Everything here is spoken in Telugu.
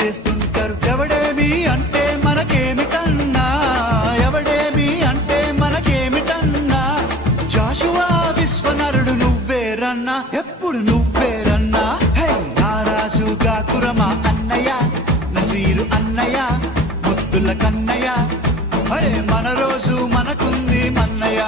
చేస్తుంటారు. ఎవడేమి అంటే మనకేమిటన్నా, ఎవడేమి అంటే మనకేమిటన్నా, జాషువా విశ్వనరుడు నువ్వేరన్నా, ఎప్పుడు నువ్వేరన్నా. హే నారాజు గాకురమా అన్నయ్య, నసీరు అన్నయ్య, ముద్దుల కన్నయ్య, అరే మన రోజు మనకుంది మన్నయ్య.